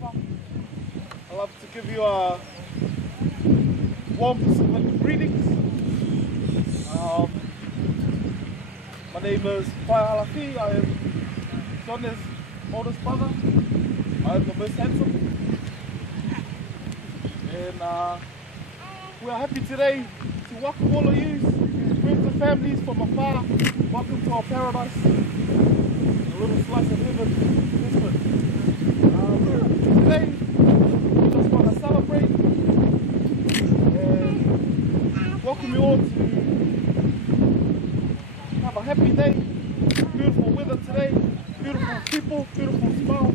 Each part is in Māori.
Papa. I'd love to give you a warm Pacific greetings. My name is HALAFIHI. I am SIONE's oldest brother. I am the most handsome. And we are happy today to welcome all of you, friends and families from afar. Welcome to our paradise. A little slice of heaven. Today, we just want to celebrate and welcome you all to have a happy day. Beautiful weather today, beautiful people, beautiful smile.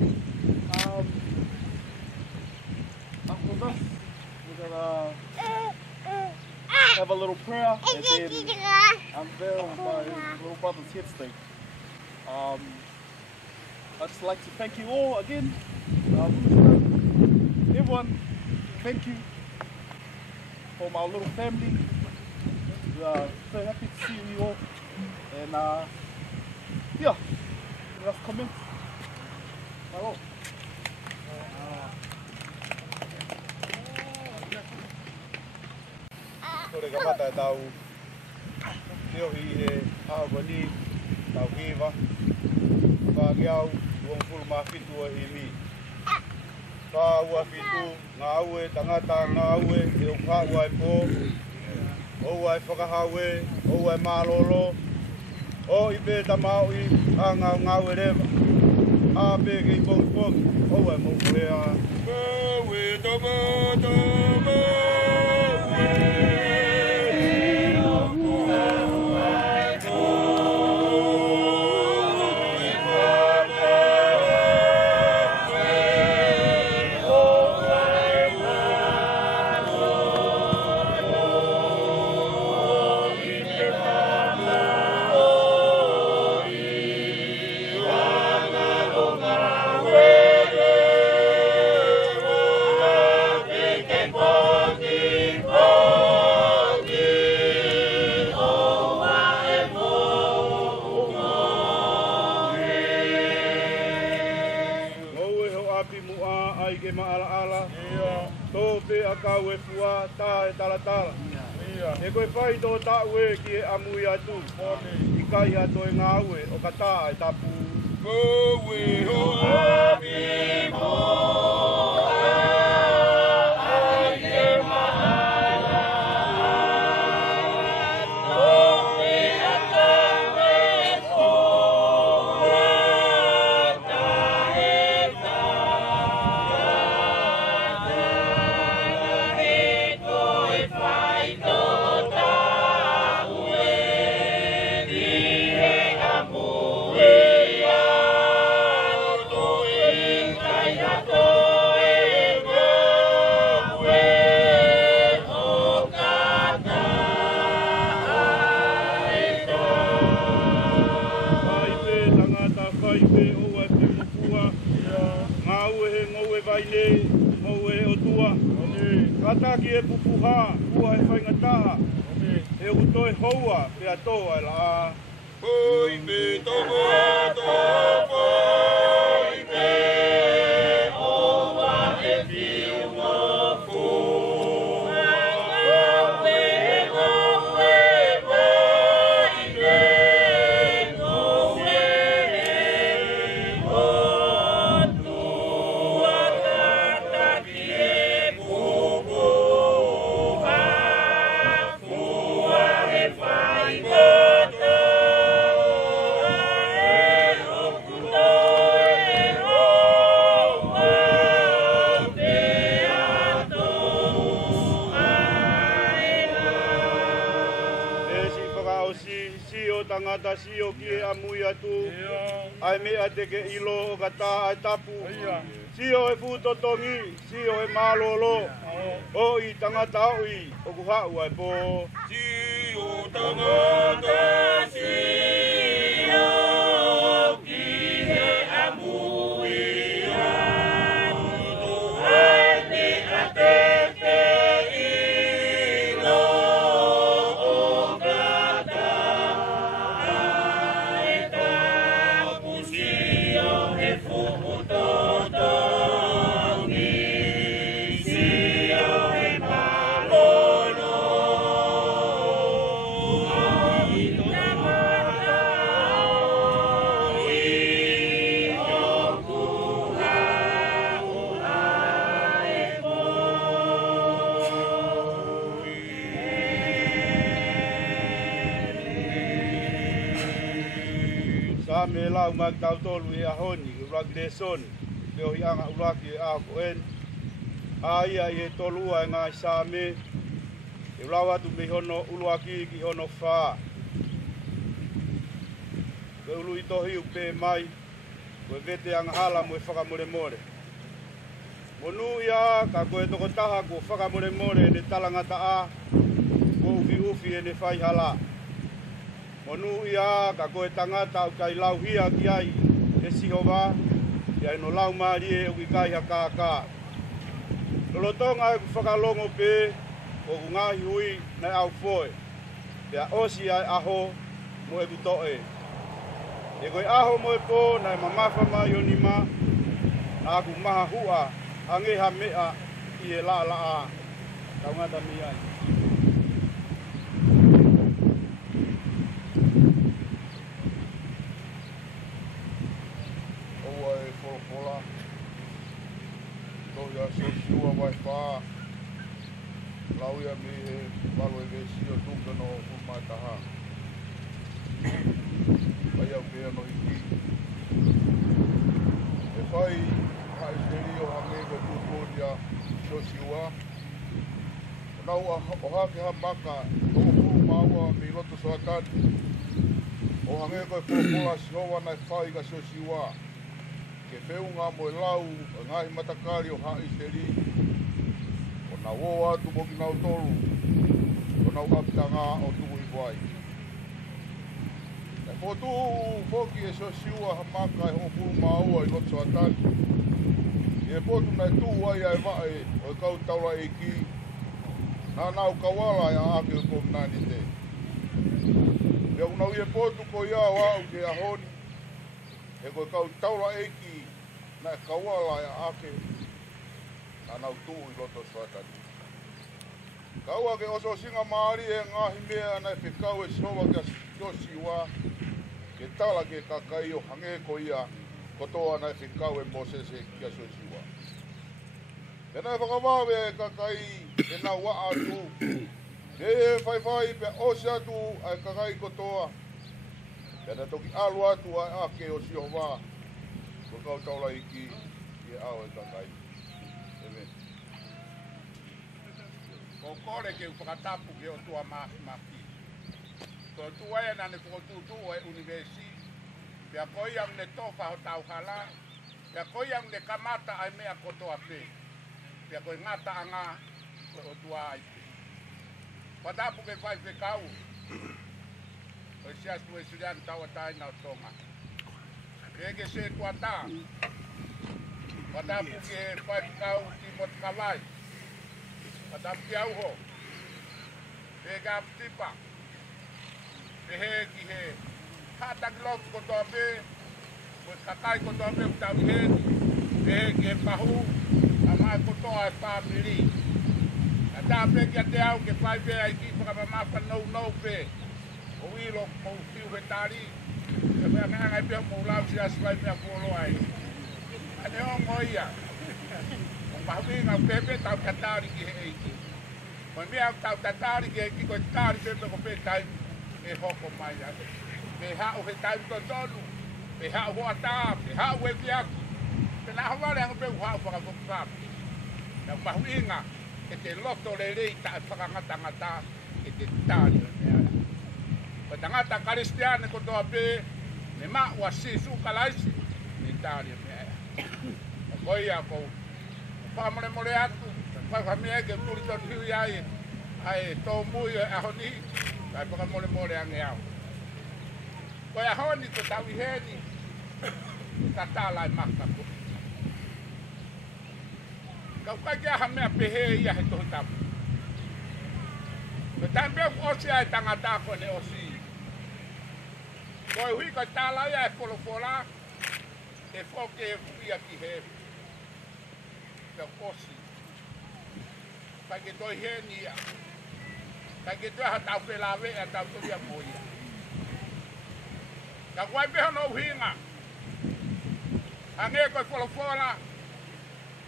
After this, we're gonna have a little prayer and then unveil my little brother's headstone. I'd just like to thank you all again. Everyone, thank you for my little family. We are so happy to see you all. And yeah, let's comment. Hello. Kore ka mata tau kio hi he awani tau kiwa pa kiau wong ful ma fitu I mi pa wa fitu ngawe tangata ngawe e o ka wa po o wa whakahawe o wa malolo o I pe tamau I anga ngawe reva a pe ki pong pong o wa mo korea we do mo TATALA. E koe whai tō tāue ki e MOUI atu. I kai ato e ngāue o ka tā e tapu. MOUI ho api moa ai ke mahala. Tope a taue koa tae Kataki e pupuha, ua e whaingataha. E utoi houa, pe atoa e la. Poi pe tomo tomo pe oa e fiu no fu. Tangata sio ki e MOUI atu. Ai mea te ke ilo o ka tā ai tapu. Sio e futotongi, sio e malolo. O I tangata oi, o ku hau ai po. Sio tangata sio ki e MOUI atu. Ai mea te ke ilo o ka tā. Sio e futotongi. a me lau mak tau tolu e ahoni uraki le soni le o hianga uraki e a ko en a ia e tolu a ngā sa me e lau atu me hono uluaki ki hono wha ke ulu i tohi upe mai koe vete anga hala mo e whakamore more monu ia ka koe toko taha ko whakamore more ne talangata a ko ufi ufi e ne whai hala monu ia ka koe tangata au kai lau hia ki ai e sihova ia no lau maari e uki kai haka ka lolotonga e whakalongo pe o ungahi hui na au foe ia osi ai aho mo e butoe e koe aho mo e po na e mamafa mai o nima na aku maha hua angeha mea i e la la a taungata mi ai FOLOFOLA to ia so siua vai wha lau ia mi he walo e vesi o tunga no umataha vai au pea no hiki e whai hai seri o hange ko tutoria so siua nau o hake ha maka o hulu maua mi loto soatani o hange ko FOLOFOLA sihoa na whai ka so siua ke whiunga mo e lau ngahi matakari o hai seri o na wo atu mo ki nau tolu o nau apitanga o tuku i wai e whotu whoki e so siua ha maka e hongo puru maua i loto atani e potu na tu ai ai vae o e kau taura e ki na nau kawala ya ake o COVID-19 e unau i e potu ko ia o au ke ahoni e koe kau taura e ki na kawala ya ake na nau tu i loto swatani. Kaua ke oso singa maari e ngahi mea na e whikau e sowa kia siwa ke tala ke kakai o hange ko ia kotoa na e whikau e mosese kia siwa. Pena e whakawawe e kakai e na wa atu e whai pe osi atu e kakai kotoa pena toki alu atu a ake o siwa ko kau taula iki e au e kakai. Amen. Ko kore ke whakatapu ke o tua maki. Ko tua e nane whakotutu e universi. Pea koi ang ne tofa ho tau hala. Pea koi ang ne kamata ai mea kotoa pe. Pea koi ngata anga ko o tua ai pe. Whatapu ke whai whekau. Ko sias tu e surian tau atai na o tonga. Ege se tuata. Whatapu ke whai whekau ti motkawai. Whatapu ki au ho. E ga ptipa. E he ki he. Hata glot kotoa pe. Ko kakai kotoa pe utau he. E he ki he pahu. Amai kotoa e pāpiri. Ata pe ki a te au ke whai pe ai ki whakamamafa nou pe. O wilo mo fiu he tari. E mea mea ngai pia mo lau si aswai mea kuolo ai. Ane o ngoia. Mahuinga pepe tau tatari ki he eiki. Mo mea tau tatari ki he eiki koe tatari pepe ko pe tai e hoko mai ane. Me hao he tai to tonu. Me hao hoa taa, me hao e kiaki. Pe na hawale anga pe hao whakakopapi. Na mahuinga e te loto le rei ta e whakangata e te tari o mea. Ko tangata karistiane ko toa pe me ma ua sisu kalaisi ni tari o mea. Ko ia kou whamore more atu, whamea ke turi ton hui ai tō mui e ahoni, kai whamore more ange au. Koe ahoni ko tau i heni, tatala e maka ko. Kau kai kia hamea pehe ia he tohi tapu. Ko tampea osi ai tangata ko ne osi. Koe hui kai tala ia e FOLOFOLA, e whoke e fuia ki he. Ka osi. Kai ke toi heni ia. Kai ke toi ha tau whelawe e tau toria mo ia. Ka kwai peho no hinga. Hange koe FOLOFOLA.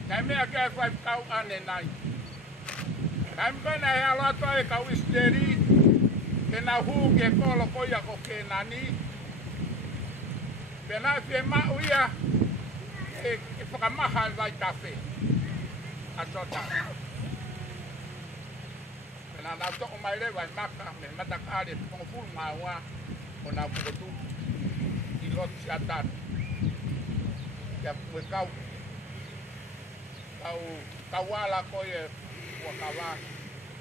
Kai mea kia kwai kau ane nai. Kai mpena he aloato e kau isteri. Ke na huu ke kolo koia ko ke nani. Pena fe MOUI e whakamaha vai kafe. A sota. Pena nā toko mai rewa i MAKA me matakare whangafuru ngā ua o nā pukotu I lotu si atatu. Kia kue kau. Kau wala koe e ua kawa.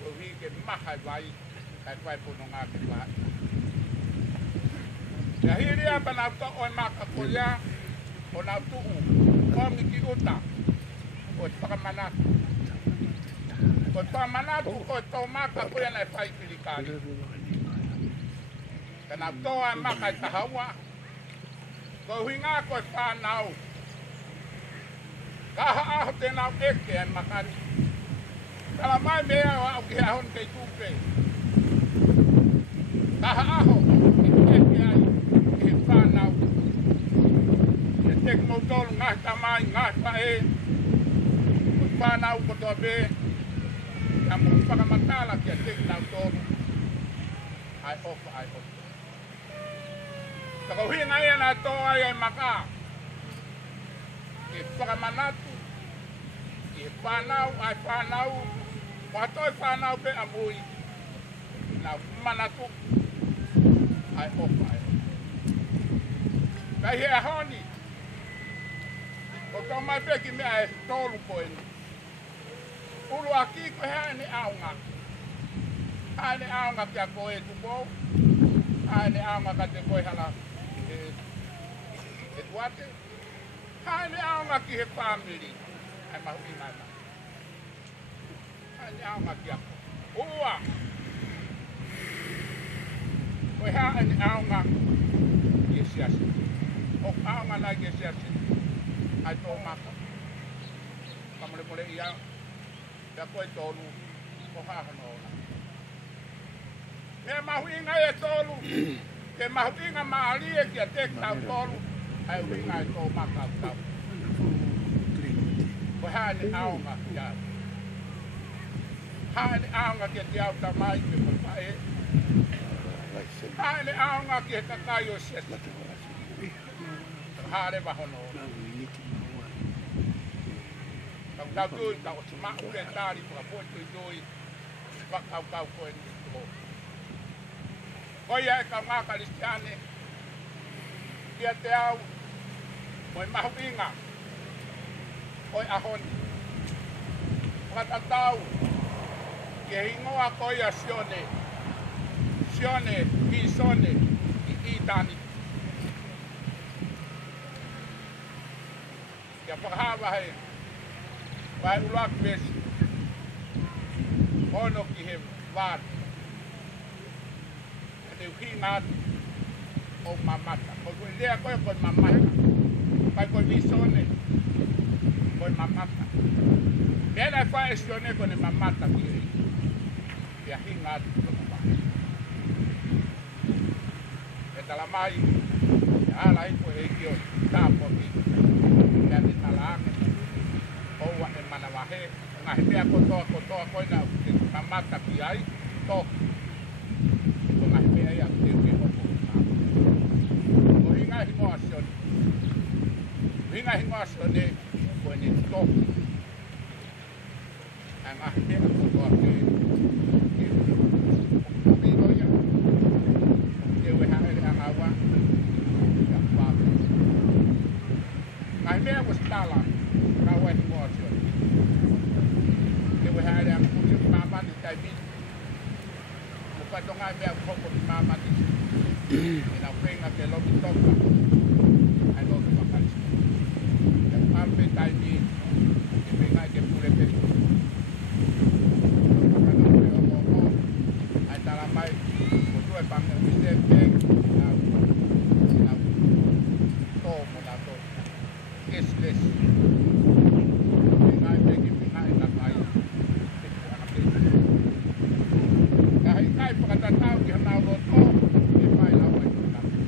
O hui ke maha vai kai whai pono ngā ke wai. Ia hiri apa nā toko i MAKA koea o nā tuku kongi ki uta o te whakamanatu. Ko te whakamanatu ko te tau MAKA koea nei whai pirikari. Ka nā toa i MAKA I tahaua. Ko hui ngā koe whānau. Ka haa aho tēnau eke ai makani. Kala mai mea o au ki hea hon kei tūpe. Ka haa aho eke ai ki he whānau. Ke teki mautolu ngahi tamai, ngahi pae. Ko whānau ko toa be. Ka mo whakamatala ki a teki nau tolu. Ai ofa, ai ofa. Ka hui ngai ana toa ai MAKA. Ke whakamanatu. Ke whanau, ai whanau. Wa toi whanau pe a MOUI. Nā manatu. Ai ofa, ai ofa. Kai hea honi. Ko tau mai peki mea e tolu koe ni. Ulu a ki koe hea ni aunga. Hae ni aunga kia koe tumbou. Hae ni aunga ka te koe hala. E tuate. Hae ni aunga ki he family. Ai mahui ngai mai. Hae ni aunga ki ako. Ua. Koe hae ni aunga ki e siasi. O aunga nai ki e siasi. Ai tō MAKA. Kamare mole ia. Ia koe tōlu. Ko hahano ona. Me mahui ngai e tōlu. Ke mahui ngā maalie ki a tek tau tōlu. Ai ui ngai tō MAKA tau. Ko hae ni aunga ki a. Hae ni aunga ki a te au tamai ki a pae. Hae ni aunga ki a kakai o siesi. Hare wahono ona. Kau tui, kau o tumaku ke tāri, kua poi tui tui. Kau koe ni tō. Koia e kau ngā karistiane. Kia te au. Moi mahuinga. Koi ahoni. Whatatau. Ke hingoa koia SIONE. SIONE, ki SIONE, ki itani. Kia whakahawa hei. Vai ulak besi. Ono ki he wātu. Te uhi ngātu. O mamata. Ko koe lea koe koe mamata. Kai koe mi SIONE. Koe mamata. Mena e whae SIONE koe mamata ki he. Kia hi ngātu koe whae. E tala mai. E ala i koe hei kio. Tāpo ki. Kia te tala ane. Oua e mana wahe, ngā he mea kotoa koe nā ke mamata ki ai, toki. Ko ngā he mea ia te ue hopo ki nā. Ko hinga hingoa SIONE. Hinga hingoa SIONE, koe ni toki. A ngā he mea kotoa ke kumiro ia. Te ue haere a ngā wā. Ia wāwe. Ngā he mea was tala. Rā wai hingoa SIONE. Te we haere a kuri ki mamani tai mini. Mo kato ngai mea koko ki mamani. E nā whenga ke loki toka. Ai loki makarista. Te ampe tai mini. Ke whenga ke pure peri. Kana ue o mo. Ai tala mai. Ko tue panga wise peng. Nā tō mo nā tō. Kesles. Kai whakatatau ki hanau roto, e whai lau ai tō tapu.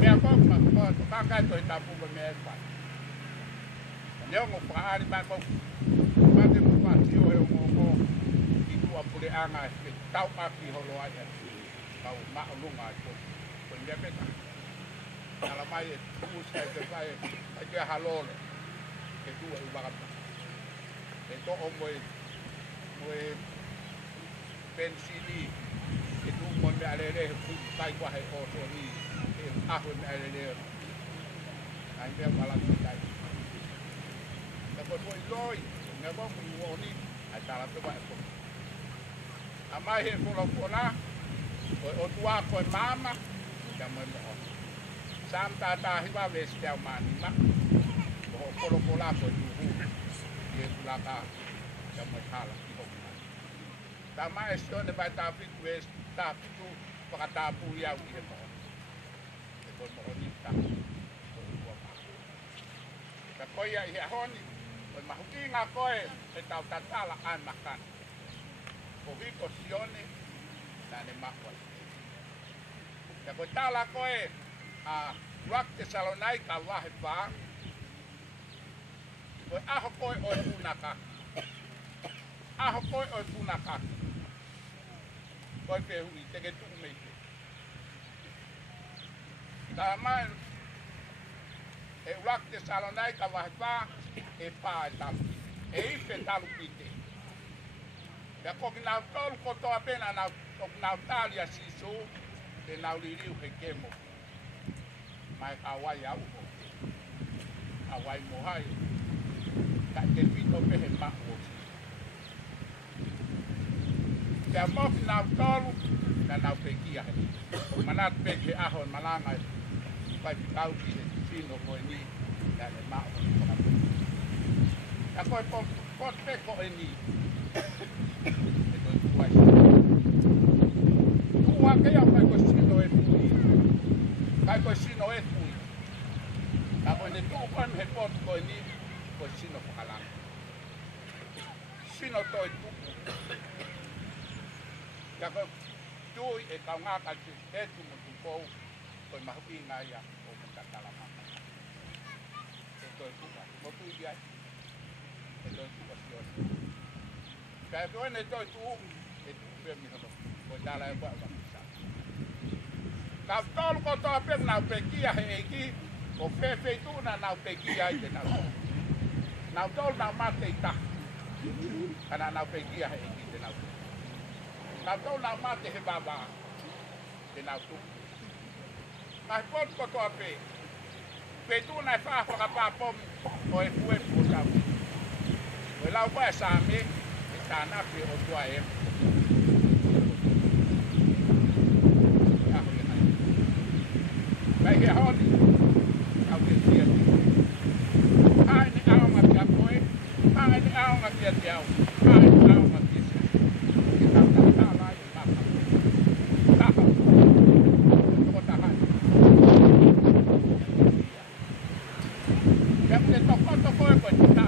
Mea kōpuna, tō kākai tō i tapu wa mea e whai. Leo ngō whakaari mai kōpuna. Mate mo whātio he o ngō i tua pure anga e te tau aki holo ai e. Kau maa lunga ai kōpuna. Koe mea peta. ala mai e usa te vai ai te halole ke tu e waka e to o moe pensili ke tu mo me ale le ku kai kwa he o so ni e aho me ale le ai me wala tai e ko foi loi me bo mu ni ai tala te vai ko amai he FOLOFOLA o tua ko mama ya mo mo sam tata hi ba wes te mani ma o FOLOFOLA ko tu ye plaka ya mo hala ki ho ta mai SIONE ba ta fit wes ta tu pa ta pu ya u he mo e ko mo ni ta ta ko ya he honi o ma hu nga ko e ta TATALA an MAKA o vi ko SIONE na ne MOUI ya ko tala ko a rock te salonai ka wahe pa ko aho ko o punaka aho ko o punaka ko te hui te ke tu me ta mai e rock te salonai ka wahe pa e pa talu e ife talu pite ya ko ki na tolu ko to apena na na talia siso te na uriu he kemo mai awai au awai mohai ka te fito pe he mako ya mo ki na tolu na pekia he manat pe ke ahon malanga pai kau ki he fino ko ni na le mako ya ko pe ko ni que ya fai cosino e fui fai cosino e fui la quando tu quan he pot ko ni cosino pakala sino to tu ya ko tu e ka nga ka te tu mo tu ko ko ma hu nga ya o mo TATALA maka e to tu mo tu ya e to tu SIONE ka ko ne to tu e tu pe mi no ko dala e ba na tolu ko to pe na pekia he ki o fe tu na pekia te na tolu na mate ta kana na pekia he ki te na tolu na mate he baba te na tu na pot ko to pe tu na fa fa pa pom o e fu ko ta o la ba sa me ta na pe o to e Vai que roda, alguém dia. Ai, ne alma que apoia, ai, ne alma que é teu, ai, ne alma que é seu. Que tá lá e tá. Tá. Vou tá lá. Já me tocou é para tá.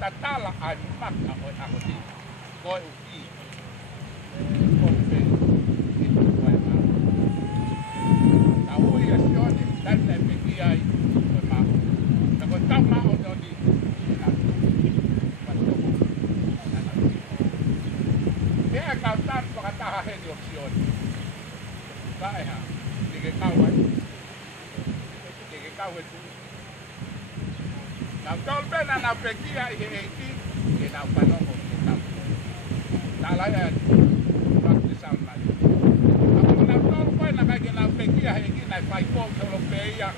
TATALA an MAKA o ako di ko uki ko pe itu ko ma ta o ya SIONE tan na pe ki ai ko ma ta ko ta ma o do di na pa to na ke ka tan ko ta ha he di SIONE ka ha ni ke ka wa ni ke ka we tu na tol bena na pekia i he ki ke na panongo ke ta la ya praktis al mai na tol ko na ka ke na pekia he ki na pai ko europeia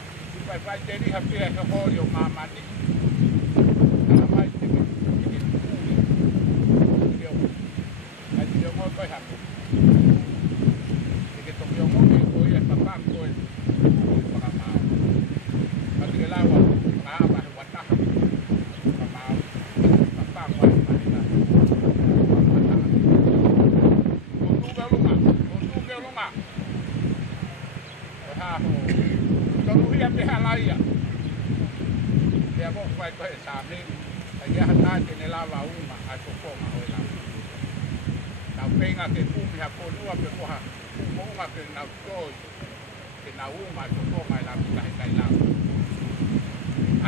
pai teri ha pe he holio mama ni na mai te ke ke mo ko ha ke to yo mo ko ya papa ko para ma pa ke la wa pa penga ke kumi ha konua pe koha kumonga ke na toi ke na uma to ko mai la kai la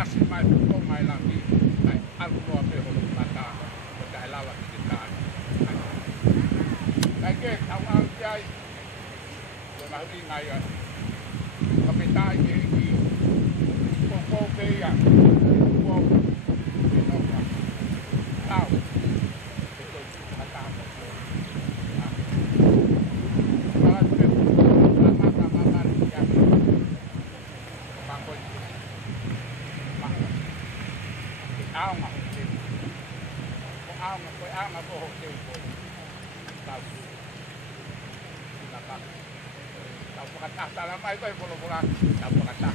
asi mai to ko mai la ni kai alu no pe ho mata ko kai la wa ki ta kai ke au au jai ko na ri ngai ya ka pe tai ke ki ko pe ya ko ke no ka tao TATALA mai vai FOLOFOLA ta pakata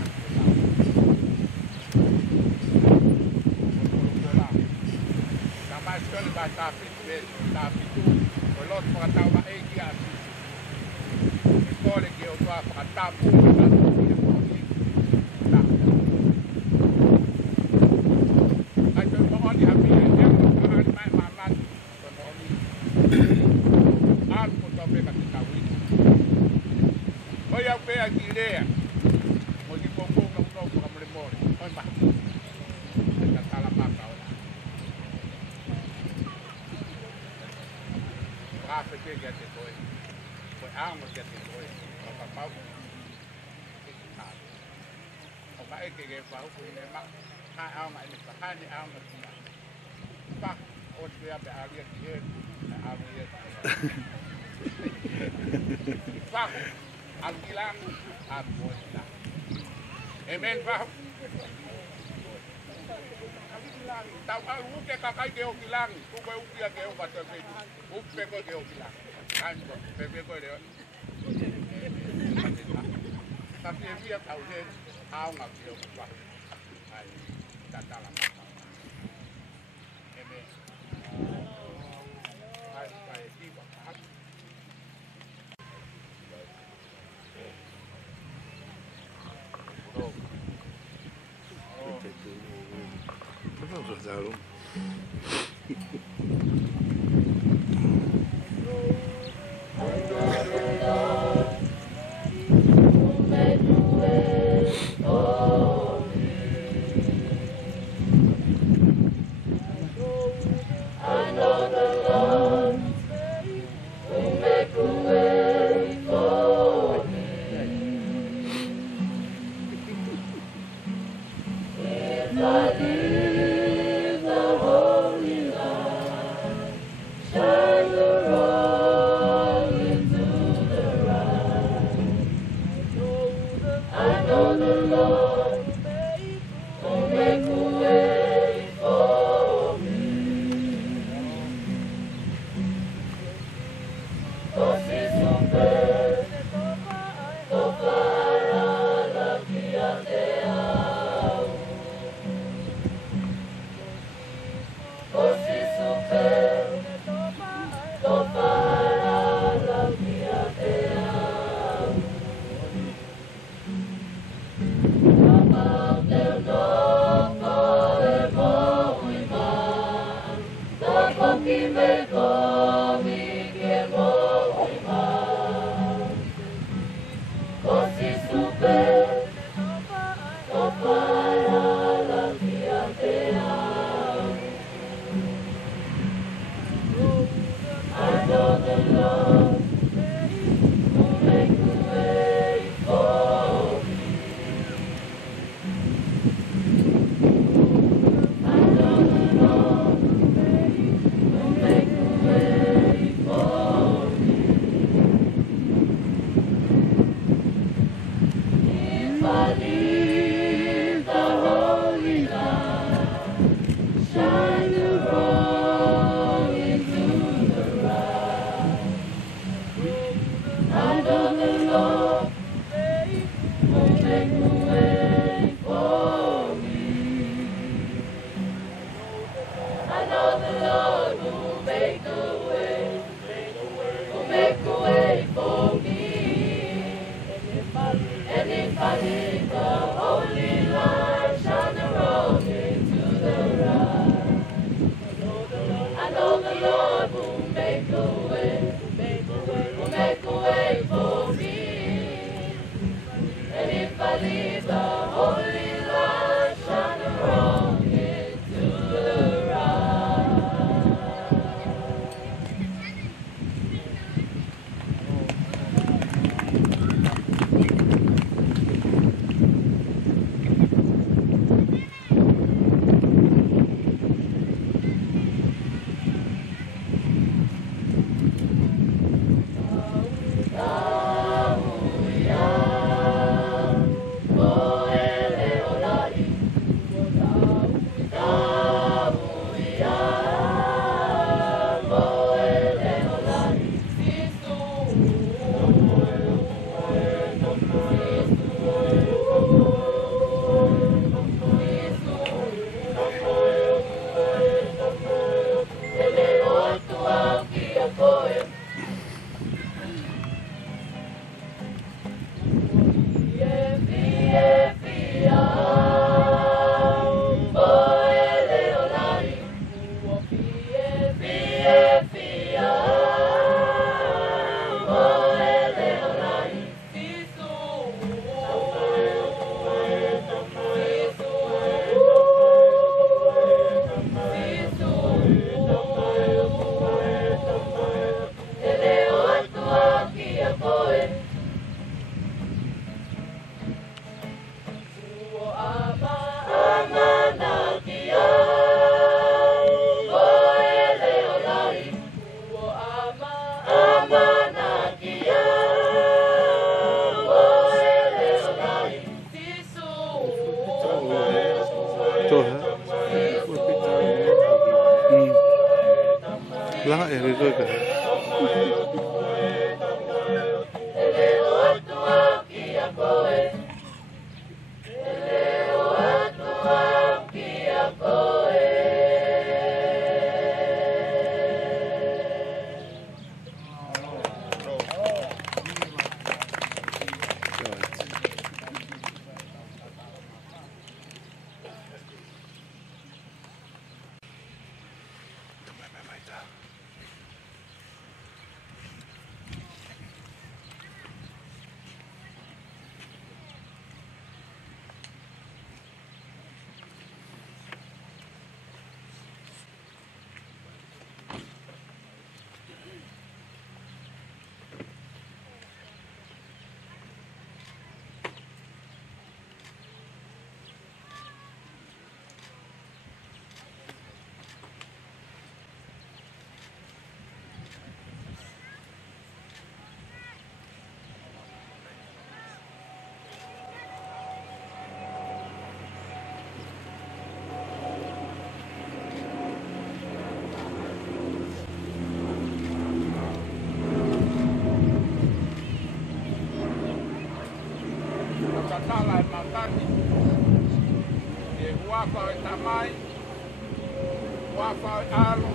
FOLOFOLA ta mai SIONE ba ta pitu o lot pakata ba e ki asi skole ki o ba pakata pu ta ta ai to mo oni happy e ko ani mai mama to mo oni al ko to be ka ta wi Oya pe agilea. Mo di popo no no ko mo le mori. Oi ba. TATALA MAKA ora. Ra pe ke ya te toi. Foi arma que te toi. O pa pau. O ba e ke fa ko ne ma. Ha arma ni pa ha ni arma ki. Pa o te ya be alia ki e. Alia. Pa alquilan a puerta. Amen, Pak. Tahu kan uke kakai ke okilang, tu kau ukia ke obat terpedu, uke kau ke okilang, kan kau, pepe kau dia. Tapi dia tahu dia, tahu ngap dia obat. TATALA MAKA. Amen. Hai tiba. Vamos a usarlo. I know the Lord will make a way. Lah, itu kan. TATALA e matani, e waka e tamai, waka e alo,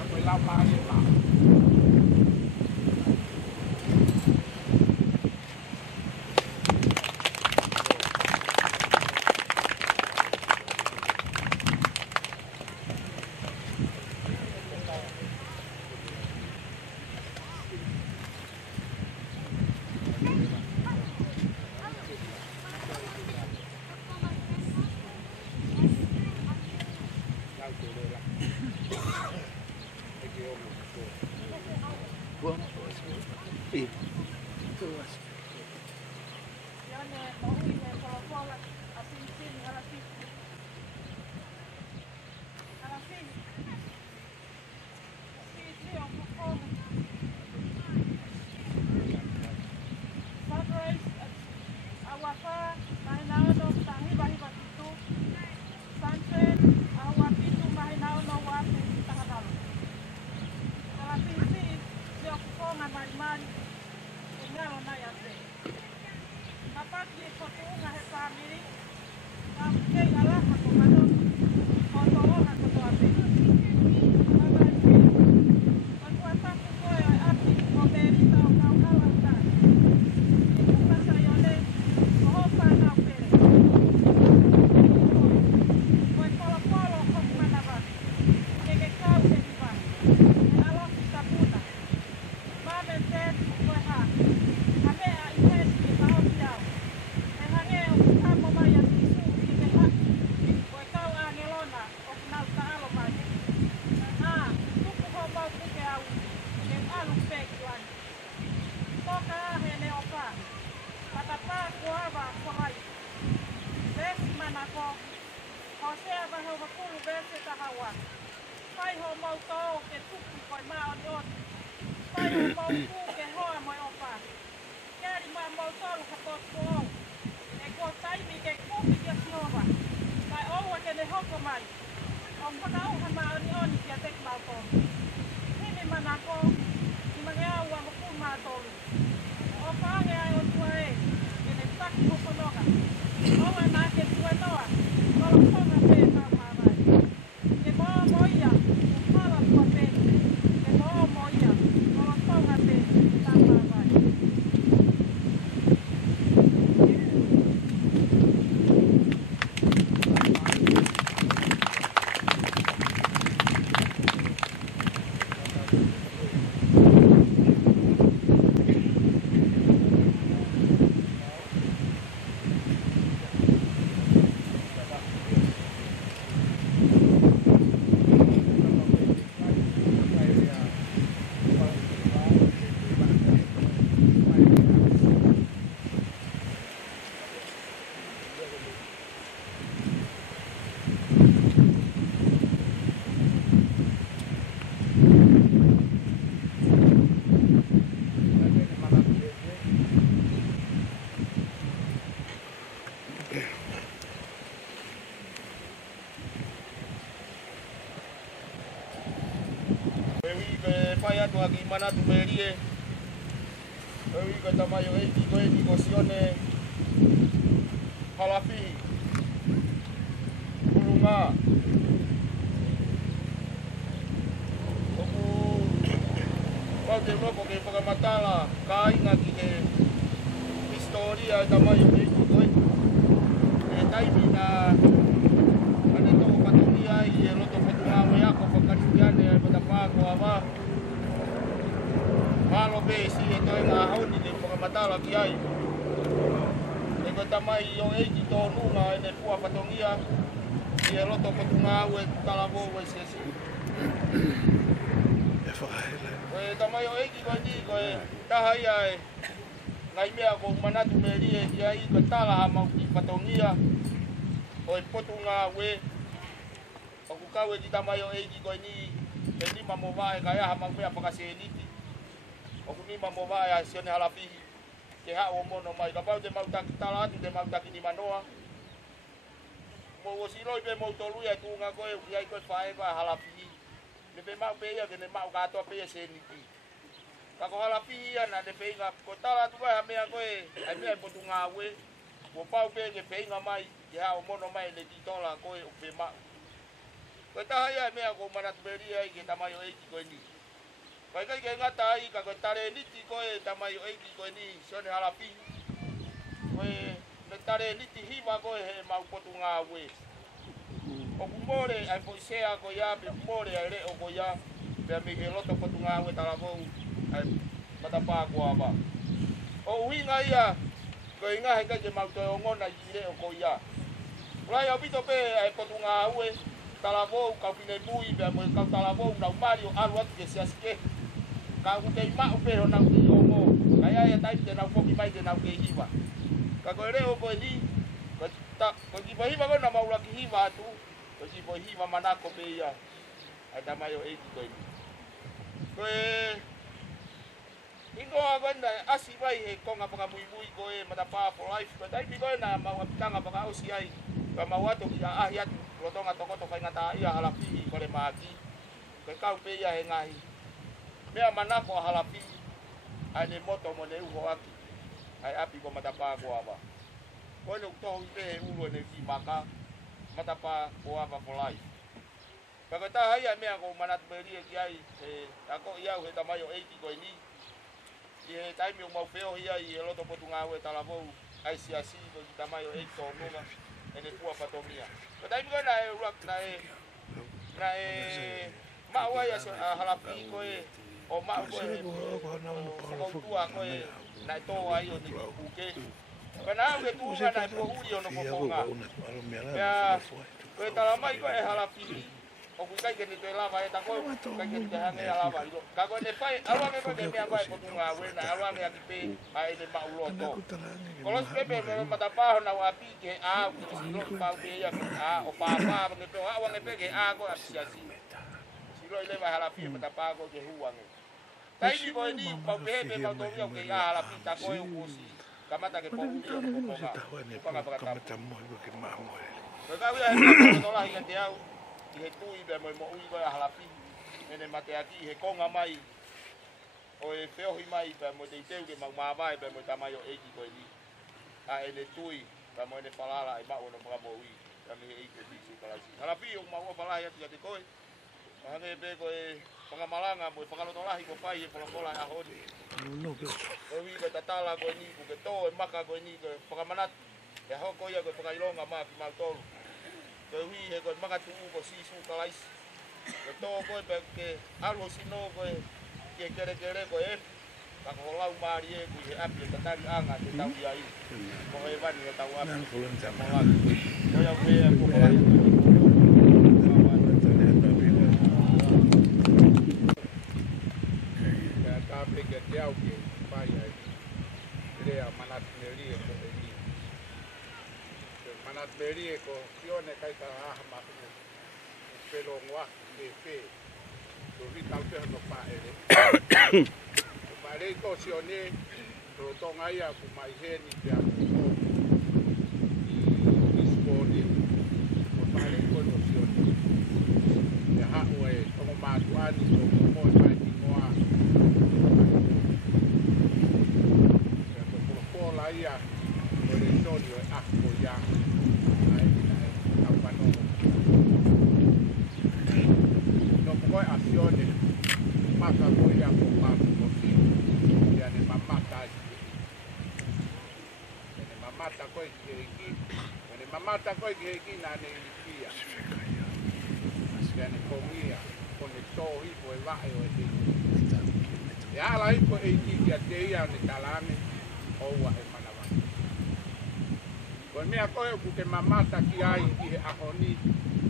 e koe lau mahi e maa. SIONE, MOUI, FOLOFOLA, ASINISINI, HALAFIHI. HALAFIHI. SIONE, FOLOFOLA. Sunrise, awafa, mahinaono, tahiba titu. Sunset, awapitu, mahinaono, wape, TATALA. HALAFIHI, FOLOFOLA, marimari, engalo na yase. Kapati kotuunga he family, kapke alaha komano, kotoonga kotoape. Kapati, kotuataku koe ai api, komerita o kauhala utani. Ikuka SIONE, kohopa na upere. Koe polopolo komana vani, keke kau e divani. E alofi sapuna. Mamen tetu koe haa. Hamea ihesi e mahopi au. E hange o kamo mai a tisu i te haki. Koe kau a ngelona o kinau ta alo mai. Tuku ho mau puke au. Ke alu peki wani. Toka ahe ne o pā. Kata pā kuava kohai. Besi mana ko. Ho sea vaho makulu bese tahawa. Pai ho mau tō ke tuku koe maa oni oti. Pai ho mau pū ke hoa moi o pā. Keri maa mau tolu katot ko au. E ko taimi ke kuki kia siova. Kai oua ke ne hoko mai. O mpaka uha maa oni oni kia tek mau tolu. Hini mana ko. Ni mange au a maku maa tolu. O paange ai o tua e. Ke ne taki hoko noga. Oua nā ke tua noa. Kolo konga pe tau maa mai. Ke moo moia. Ukala kua pe. Ke moo moia. Kolo konga pe tau maa mai. fai atu aki mana tu merie. Oi ko tamayo eiki ko eki ko SIONE HALAFIHI. Kulunga. Oku pau te loko ke whakamatala ka inga ki he historia tamayo eiki ko eki. E taimi na ane toko katungi ai e roto potunga we ako whakaturiane ai patapako awa. Malo be si e toi ngā hauni te whakamatala ki ai. E koe tamai o eiki tō nunga e ne pua patongia i e roto potunga au e talavo e sesi. Koe tamai o eiki koe ni koe taha ia e ngai mea ko manatu me rie ki ai koe tala ha mau ki patongia o e potunga we. O kukau e ki tamai o eiki koe ni e nima mo vae kai aha mau mea whakase niti. O kunima mo vai a SIONE HALAFIHI ke ha o mono mai ka pau te mautaki tala atu te mautaki ni manoa mo o siroi pe mo tolu ia tunga koe ki ai koe whae koe HALAFIHI ne pe mau pe ia ke ne mau katoa pe se niti ka ko HALAFIHI ana ne pe inga ko tala atu kai hamea koe ai mea potunga we ko pau pe ke pe inga mai ke ha o mono mai ne titola koe o pe mau koe taha ia mea ko manatu beria i ke tamai o eiki koe ni. Kai kai ke ngata ai ka ko tare niti koe tamai o eiki koe ni SIONE HALAFIHI. Koe me tare niti hiva koe he mau potunga we. O kumore ai po isea ko ia pe kumore ai re o ko ia pe mi he loto potunga we talavo ai matapa ko ava. O winga ia ko inga he kai ke mau to ngona i re o ko ia. Rai au pito pe ai potunga we talavo ka pine MOUI pe mo ka talavo na Mario alu atu ke siaske. Ka utei ma upe ho nau ki ongo. Kaya ya tai te nau foki mai te nau ke hiva. Ka koe reo koe ni. Ko ki po hiva koe na maula ki hiva atu. Ko ki po hiva manako pe ia. Ai tamai o eiki koe ni. Koe... Ingoa koe na asi vai he konga paka mui koe matapa for life. Koe tai pi koe na maua pitanga paka ausi ai. Koe mau atu ki a ahi atu. Rotonga tokoto kai ngata ia HALAFIHI kore maaki. Koe kau pe ia he ngahi. Mea manako a HALAFIHI ai ne moto mo ne uho aki ai api ko matapa ko ava ko le tohu te ulo ne ki MAKA matapa ko ava for life ka ta hai mea ko manat beri ki ai e ako ia he tamai o eiki ko ni e tai mi o mau peo ia i e loto potunga we talavo ai siasi ko tamai o eiki to nunga ene pua patomia ko tai mi ko na e urak na e MOUI a HALAFIHI ko e o mau koe o tua koe nai tō ai o ni kuke. Ka nā uke tūga nai kua uri o no kokonga. Pea koe tala mai koe e HALAFIHI o kui kai keni te lava e ta koe kai keni te hange a lava iro. Ka koe ne pai aluange koe te mea koe potunga wena aluange aki pe ai ne maulo tō. Kolos pepe me matapaho na wapi ke a silo pau pe ia ke a o pāpā me peo aluange pe ke a koe apisiasi. Silo ile vai HALAFIHI matapago ke huange. Tai ni koe ni pau pepe pau tovia ke a HALAFIHI ta koe ukosi. Kamata ke pou uri o kokonga. Upanga pakatamu. Koe kawia he tola hika te au. I he tui pe mo ui koe a HALAFIHI. Mene mate aki he konga mai. O e whiohi mai pe mo te iteu ke mau mawai pe mo tamai o eiki koe ni. A e ne tui pe mo e ne whalala e mau no mga mo ui. Pe me he eiki tisu kalasi. HALAFIHI o maua whalahi atu ati koe. Mahange pe koe whakamalanga mo e whakalotolahi ko whai e FOLOFOLA a honi. E hui koe TATALA koe ni, ko ke tō e MAKA koe ni, koe whakamanatu. E hoko ia koe whakailonga maa ki mautoro. Koe hui he koe makatu ko sisu kalaisi. Koe tō koe pe ke aro sino koe ke kere koe e. Ka ko lau maari e kui he api e tatari anga te tau ia i. Ko he wani e tau api. Koe au mea ko whalahi koe ni. Peke te au ke pai ai rea manat meri ko ni manat meri ko SIONE kai ka ha ma ko pelo ngwa ke fe to vital pe no pa ere ma re ko SIONE to tonga ia ku mai he ni pe a ko GISBORNE ko pare ko no SIONE ya ha oe ko ma tuani ko mo mai ki ngoa mamata ko ia ko papu ko si. Ia ne mamata ai. Ne mamata ko i ki. Ne mamata ko i ki na ne ia. Ia ne komia. Ko ne tohi ko e vai o e te. Ia ala i ko e ki kia te ia ne talane. Oua e manawa. Ko mea koe ku ke mamata ki ai ki he ahoni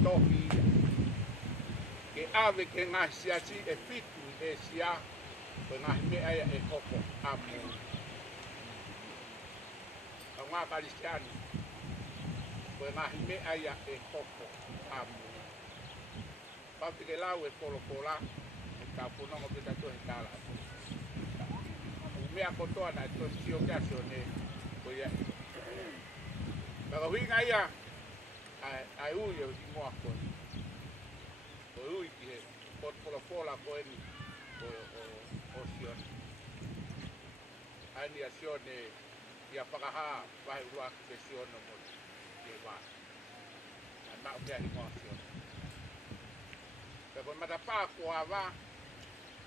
tohi ia. Ke ave ke ngahi siasi e fitu e sia. Ko ngahi mea ia e hoko amu. Ka ngā Kristiani. Ko ngahi mea ia e hoko amu. Pau ke lau e FOLOFOLA. E ka punongo pita to he tala. Mea kotoa na to sio ka SIONE. Ko ia. Ka winga ia ai ui e i moa ko. Ko ui ki he FOLOFOLA ko e ni o SIONE. Ai ni a SIONE ia whakaha wahi ua ki te SIONE mo ki e wā. Ai mao kia i moa SIONE. Ka koe matapā kua wā,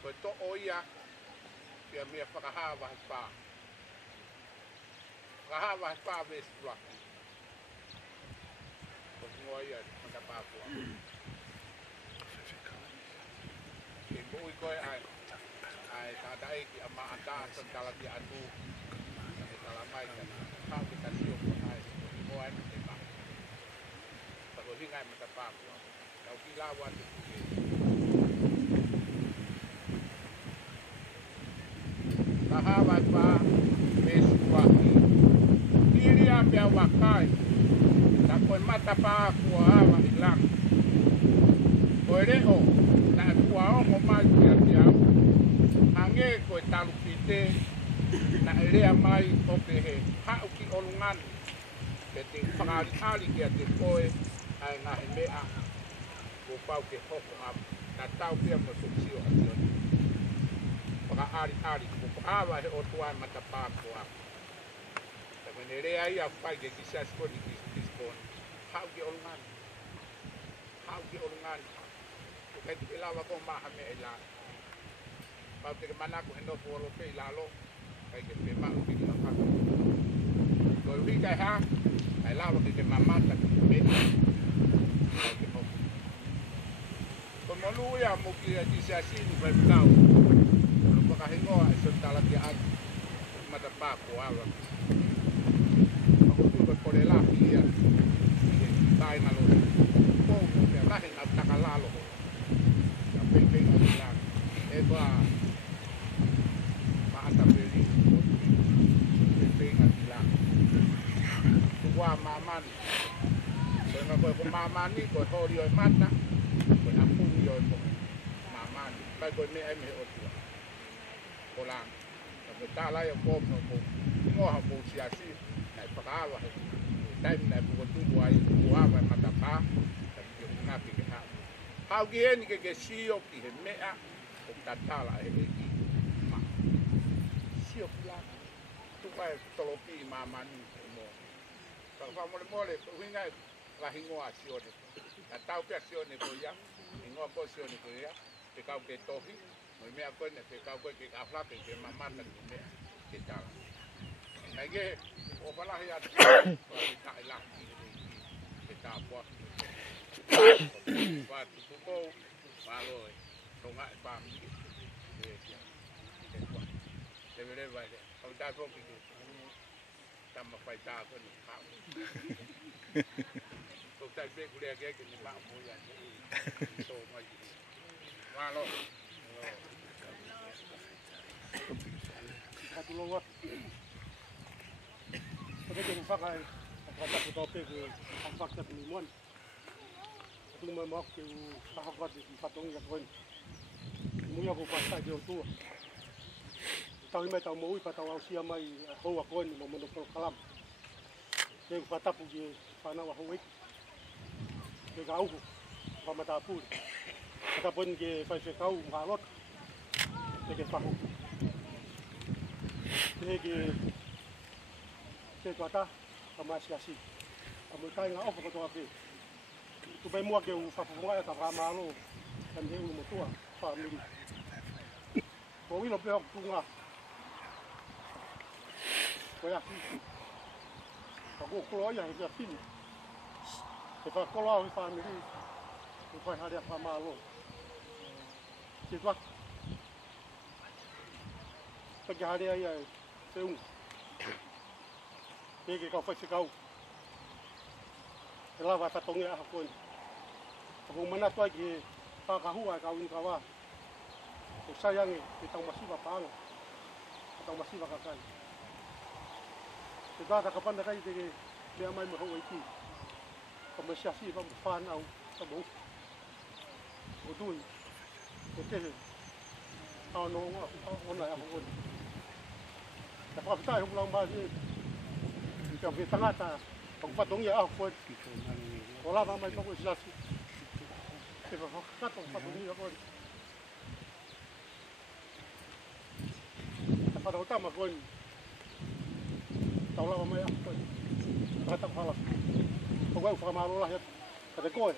koe to o ia kia mea whakaha wahi pā. Whakaha wahi pā vesi waki. Ko ngoa ia matapā kua. Ke mui koe ai tātai ki a maata sa tala ki atu. Ke tala mai ka pāu ki tasio ko ai. Moa ai te pā. Tako hinga ai matapā kua. Kau ki lawa te kuke. Taha vai pā mesu waki. Kiri a mea wakai. Ta koe matapā kua awa i lang. Koe reo. Na kua ongo mai kia te au. Hange koe talu pite. Na rea mai o ke he hau ki olungani. Ke te whakaari kia te koe. Ai ngahi mea. Ko pau ke hoko amu. Na tau pia mo sosio a SIONE. Whakaari. Ko pāwa he o tuai matapā ko amu. Ta mene rea ia whai ke kisas koni GISBORNE. Hau ki olungani. Ko kai te lawa ko maha me e la. Pau te ke manako he no fuoro pe i lalo. Kai ke pe mau ki la whaka. Ko ui kai ha. Ai lawa ke mamata ki me. Kai ke hoko. Ko monu ia mo ki a tisasini vai plau. Ko whakahingoa e son tala ki atu. Matapā ko awa. Ako tuka kore lahi ia. Tai na lo. Ko ke lahi na takalalo. Ka pei o ki lang. E ba maata peri. Pei o ki lang. Tuwa mamani. Ko nga koe ko mamani ko hori o mata. Ko apungi o mamani. Kai koe me ai me o tua. Ko lang. Ko tālai o kōpno ko ngoha ko siasi. Nai whakaawa he. Taimi nai pukotuku ai kuawa e matapā. Taimi ke ngaki ke hau. Hau ki heni ke sio ki he mea. O TATALA e ki ma. Sio ki la. Tuka e tolopi i mamani o mo. Ka whamole mole. Huinga e lahingoa SIONE. Ka tau pia SIONE ko ia. Ingoa ko SIONE ko ia. Te kau ke tohi. Moi mea koe ne te kau koe ke kawhlake ke mamata ki mea ke tala. Nai ke o whalahi atu koe ke tae laki ke tāpua. Wātu tukou, wāloe, tonga e pāmiki. Ke kua. Te mere vai le. Au tai poki ke tama whai tā koe ni pāu. Kau tai peku lea keke ni maa moia ni. Tō mai ki. Wāloe. Katulonga. Tapi kung fakai, kata ko tope ko ang fakta ni mon. Kung mo ko kahapot di patong ya kon. Muya ko pasta jo tu. Tawi mai tau MOUI patau sia mai ho kon mo mo ko kalam. Ke kata pu je pana wa ho wek. Ke gau ko pamata pu. Kata pun ke fai kau ngalot. Ke pahu. Ke kata kamasiasi. Amo kai nga ofa ko to ake. Tu bai mua ke u fa fonga ka fa malo. Kan he u motua family. Ko wilo pe hok tunga. Ko ya fi. Ko ko ya ya fi. E fa ko la fa mi ri. Ko fa ha dia fa ma lo. Ki twa. Pa ga dia ya se un. Ke ka fa se kau. E la va ta tonga ha ko. Ko mana twa ki pa ka hua ka win ka wa. Ko sayangi e tau masiva paanga. Tau masiva ka kai. Te tata ka panda kai te mea mai mo hau iki. Ka me siasi pa mo whanau ka mo. Ko tui. Ko tehe. Ao no ona e hongoni. Ka whakapitai hong lau maa e. Ka whi tangata. Ka whatongi a hoi. Ko lava mai pako siasi. Te whakakato whatongi a hoi. Pada utama koin tau lava mai a koin kata khala ko wau fa malo la het kata koin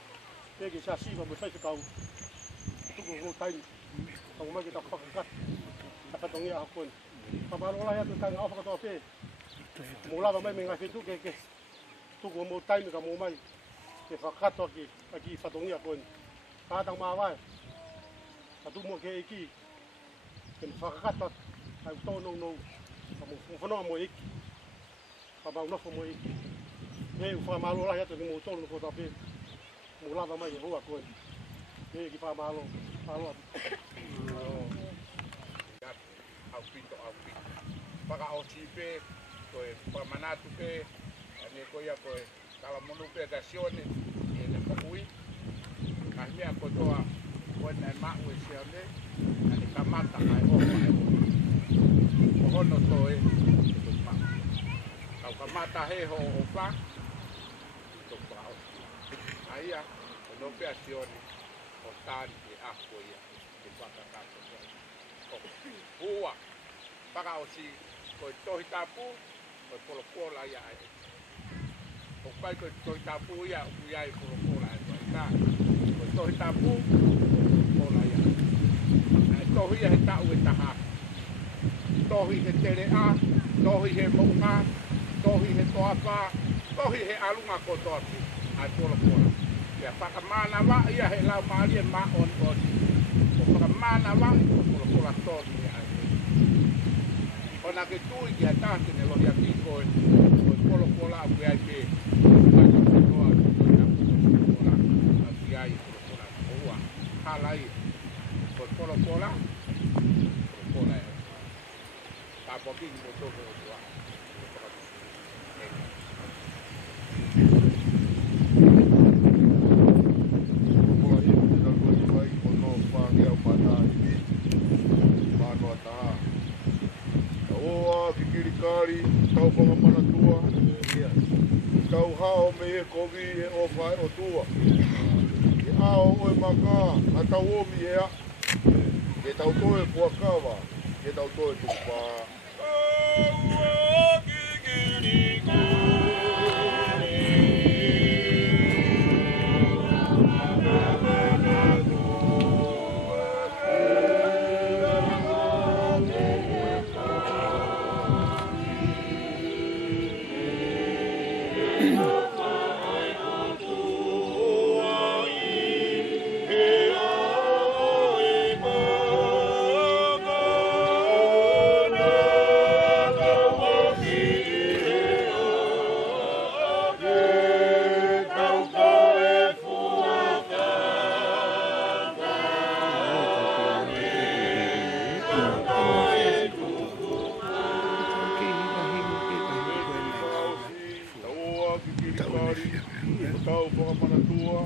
e ki sa siva mo sai kau tu ko tai tau mai kita fa kat kata tongi a koin fa malo la het ta nga fa to pe mo lava mai me nga fitu ke tu ko mo tai ka mo mai ke fa kat aki fa tongi a koin ka tang ma vai tu mo ke iki ke fa kat ai to no fa no mo iki fa ba no fa mo iki e fa malo la ya te mo to no ko ta pe mo lava mai ho a ko e ki fa malo au pinto para o chipe ko pa manatu pe ane ko ya ko kala mo no pe ga SIONE e na MOUI ka mia ko toa ko na MOUI SIONE ane ka mata ai o hono toe kau kamata he ho o pa to pa aia no pe SIONE o tani e ako ia e paka kato ko ua para o si ko tohi tapu ko FOLOFOLA ia ai o pai ko tohi tapu ia u ia e FOLOFOLA e ka ko tohi tapu FOLOFOLA ia ai tohi e ta u e taha tohi he tere a, tohi he mounga, tohi he toapa, tohi he alunga ko toapi, ai FOLOFOLA. Ia whakamana wa ia he lau maari e ma on on. O whakamana wa FOLOFOLA tōni e ai. Ona ke tui ki a tātene lohi a kiko e FOLOFOLA a kui ai pe. Ai ka kikoa ki toi na FOLOFOLA a kui ai FOLOFOLA. Oua, halai. Ko FOLOFOLA, FOLOFOLA e. Apa pun betul betul. Kari tau pamana tua tau hao me e kovi e o whae o tua e ao o e MAKA a tau omi e a e tau toe puakawa e tau toe tupa tau whakamana tua,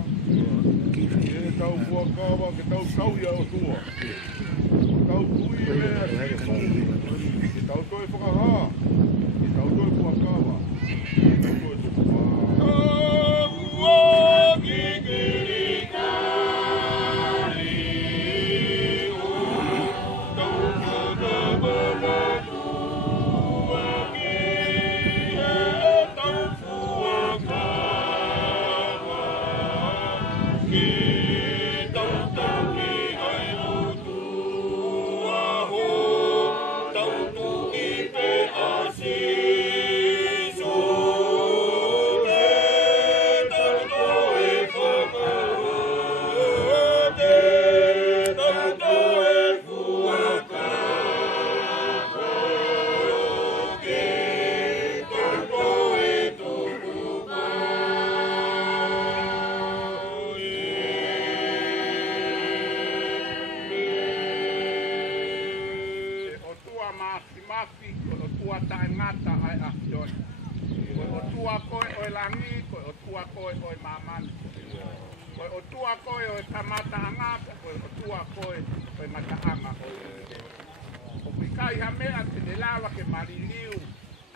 e tau puakawa, ke tau sauia o tua. Tau tui e mea si tū, e tau toi whakaha, e tau toi puakawa, e tau toi tukupa. Oh afi, o tua tae ngata ai afiona. O tua koe o langi, o tua koe o mamani. O tua koe o tamata angata, o tua koe o mataanga o o pikai ha mea te le lava ke mariliu,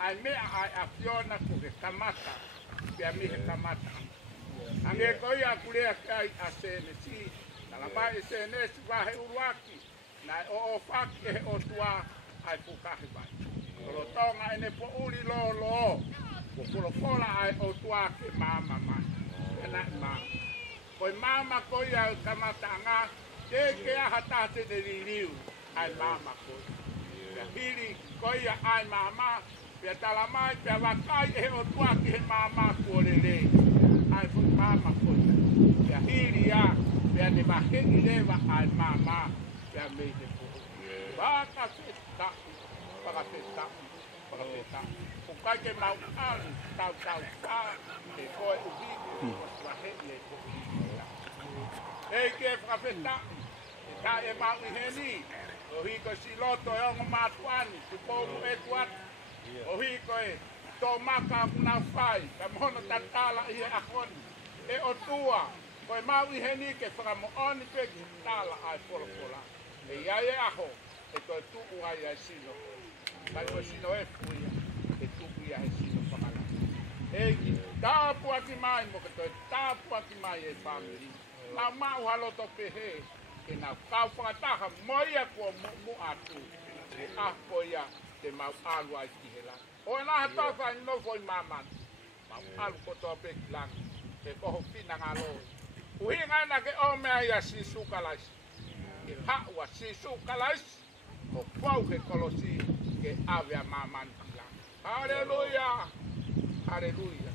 ai mea ai afiona ko ke tamata, pia mihe tamata. Ange koia kulea kai a SNC, nala mai SNC wahe uruaki, na o whaki e o tua ai pukahi vai. Kolo tonga ene po uri lo lo, o FOLOFOLA ai o tua ke mama mai. Ena mama. Koi mama koia o kamata anga, te ke aha tate de liliu, ai mama koia. Pia hiri koia ai mama, pia talamai, pia wakai e o tua ke mama kuolelei. Ai fo mama koia. Pia hiri a, pia ne wahengi lewa ai mama, pia mei te po. Waka feta, waka feta, waka feta. Kukai ke mau ali, tau tau ka, e koe uhi, wahengi e po. Ei ke whakawheta, e ka e mau I heni, o hiko si loto e ongo mātuani, tu pōmu e tuat, o hiko e tō maka kuna whai, ka mohono tatala I e akoni, e o tua, ko e mau I heni ke whakamooni pe ki tatala ai FOLOFOLA, e iai e aho, e koe tuku ai ai sino, kai o sino e fuia, e tuku ia he sino whakala. E ki tāpu aki mai, mo ke toi tāpu aki mai e whamiri, nā mau haloto pehe, e nā kau whakataha moia kua mu atu, e ahkoia te mau alu ai ki he la. O e nā hatau whai nofo I maman, mau alu kotoa pe ki langi, e koho pina ngā loi. Uhi ngaina ke o mea ia sisu kalaisi, ke haua sisu kalaisi, o kwau ke kolosi ke ave a maman ki langi. Halleluja! Halleluja!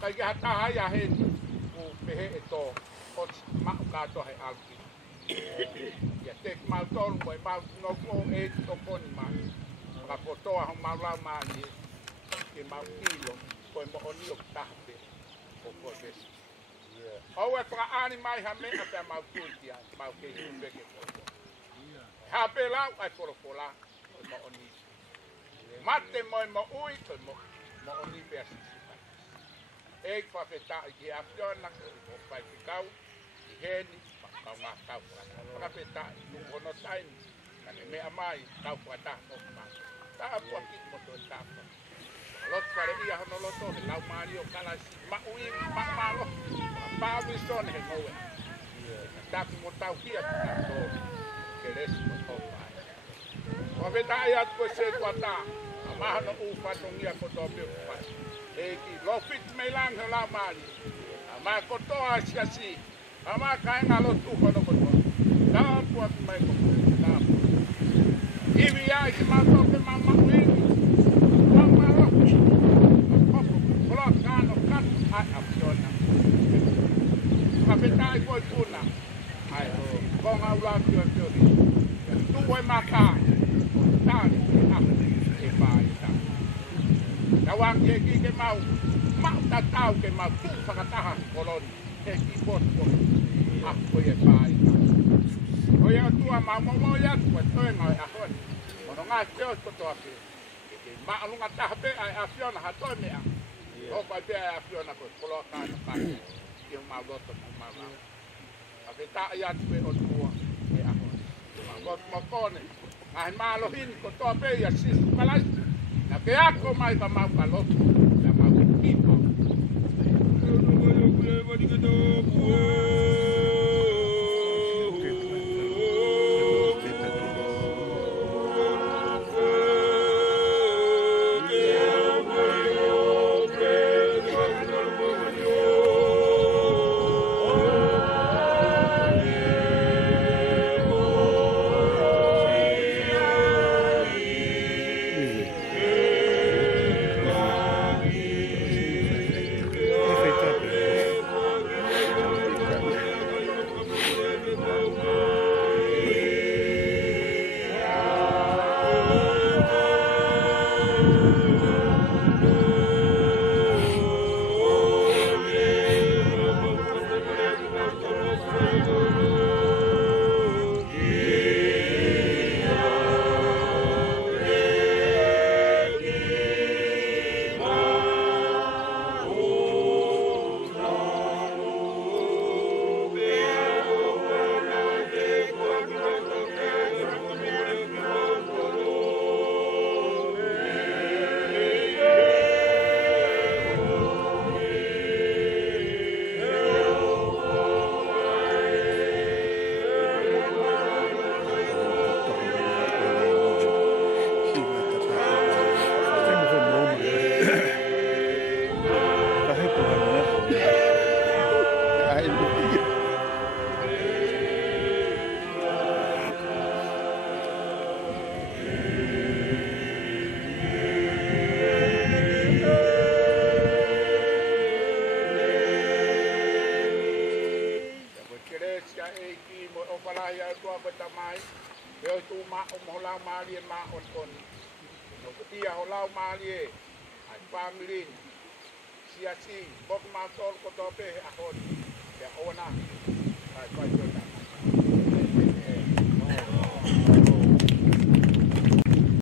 Kai ke hataha ia heni, u pehe e tō, ot mau kato he alki. Ia tek mau tolu mo e mau noko e to poni mai. Ka potoa ho mau lau mani ke mau ilo ko e mo oni o tahpe o ko besi. O e pra ani mai ha me a pe mau kultia, mau ke yumbe ke ko. Ha pe lau ai FOLOFOLA ko mo oni. Mate mo MOUI ko mo oni pe asisi. Ei fa feta ki afiona ko pai kau I heni kau ngā kau pra feta I ono tain kane mea mai kau pata o ma ta po ki mo to ta lot pare ia hono loto he lau mario kala si MOUI ma malo pa vi son he moe ta ki mo tau kia ta to ke les mo to pa o feta ia ko se kwata ma no u patongia ko to pe pa e ki lo fit me lang la mali ama ko to asiasi ama kai nga lo tu ko no ko da po mai ko da ibi ya ki ma to ke ma MOUI ma lo ko lo ka no kat a afiona ka peta ko tuna ai ko nga ula ki tu oi MAKA ta e pai ta Kawang ye ki ke mau tatau ke mau tu whakataha koloni e ki posko ko ye pai. O ye tua mau ya kua toi mai ahoni. Mono ngā teos kotoa ke. Maalunga tahape ai afiona hatoi mea. O pai pe ai afiona ko koloa kāna kāna. Ki o mau loto ku mau mau. A pe ta ia tupe o tua e ahoni. Mau loto mo kone. Ngahi maalohini kotoa pe ia sisu kalaisi. Na ke ako mai pa mau kalotu, na mau kipa. ai au tua bata mai. E o tu ma o mo lau mali e ma on. No ko ia ho lau mali e. Ai family. Sia si bok ma tol ko to pe a hon. Ke ona. Ai pai